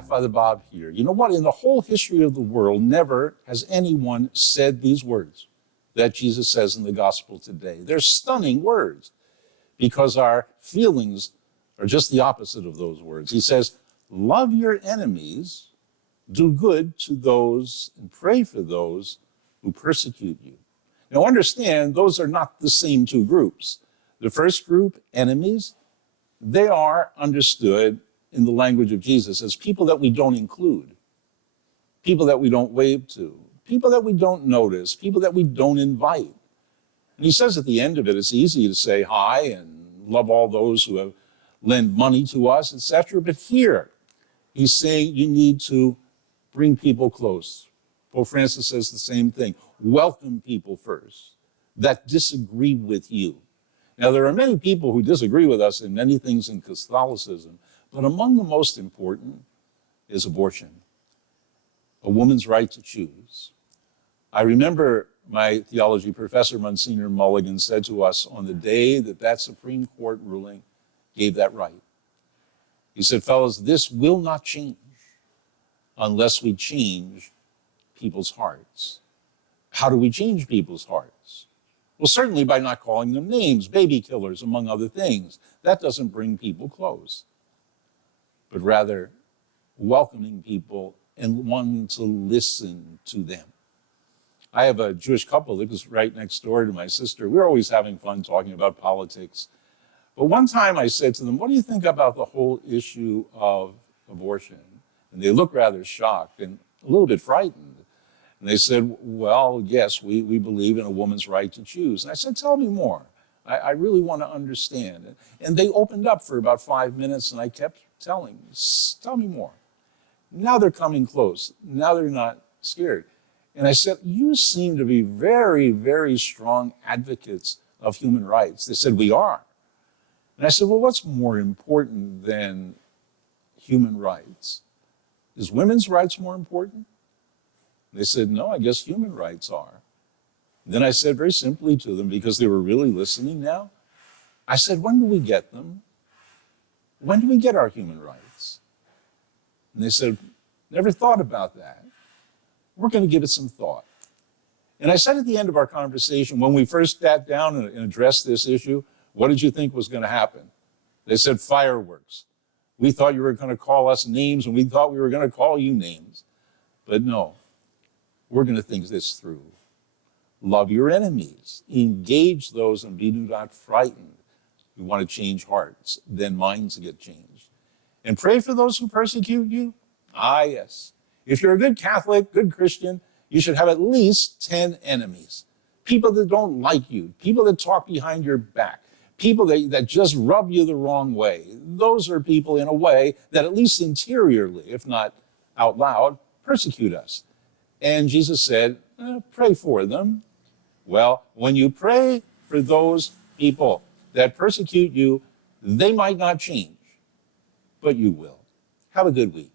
Hi, Father Bob here. You know what? In the whole history of the world, never has anyone said these words that Jesus says in the gospel today. They're stunning words because our feelings are just the opposite of those words. He says, love your enemies, do good to those, and pray for those who persecute you. Now understand, those are not the same two groups. The first group, enemies, they are understood in the language of Jesus as people that we don't include, people that we don't wave to, people that we don't notice, people that we don't invite. And he says at the end of it, it's easy to say hi and love all those who have lent money to us, etc. But here, he's saying you need to bring people close. Pope Francis says the same thing. Welcome people first that disagree with you. Now, there are many people who disagree with us in many things in Catholicism, but among the most important is abortion, a woman's right to choose. I remember my theology professor, Monsignor Mulligan, said to us on the day that that Supreme Court ruling gave that right. He said, fellas, this will not change unless we change people's hearts. How do we change people's hearts? Well, certainly by not calling them names, baby killers, among other things. That doesn't bring people close, but rather welcoming people and wanting to listen to them. I have a Jewish couple that was right next door to my sister. We're always having fun talking about politics. But one time I said to them, what do you think about the whole issue of abortion? And they looked rather shocked and a little bit frightened. And they said, well, yes, we believe in a woman's right to choose. And I said, tell me more. I really want to understand it. And they opened up for about 5 minutes, and I kept telling, tell me more. Now they're coming close. Now they're not scared. And I said, you seem to be very, very strong advocates of human rights. They said, we are. And I said, well, what's more important than human rights? Is women's rights more important? They said, no, I guess human rights are. Then I said very simply to them, because they were really listening now, I said, when do we get them? When do we get our human rights? And they said, never thought about that. We're going to give it some thought. And I said at the end of our conversation, when we first sat down and addressed this issue, what did you think was going to happen? They said, fireworks. We thought you were going to call us names, and we thought we were going to call you names. But no, we're going to think this through. Love your enemies. Engage those and be not frightened. We want to change hearts. Then minds get changed. And pray for those who persecute you. Ah, yes. If you're a good Catholic, good Christian, you should have at least 10 enemies. People that don't like you. People that talk behind your back. People that just rub you the wrong way. Those are people, in a way, that at least interiorly, if not out loud, persecute us. And Jesus said, pray for them. Well, when you pray for those people that persecute you, they might not change, but you will. Have a good week.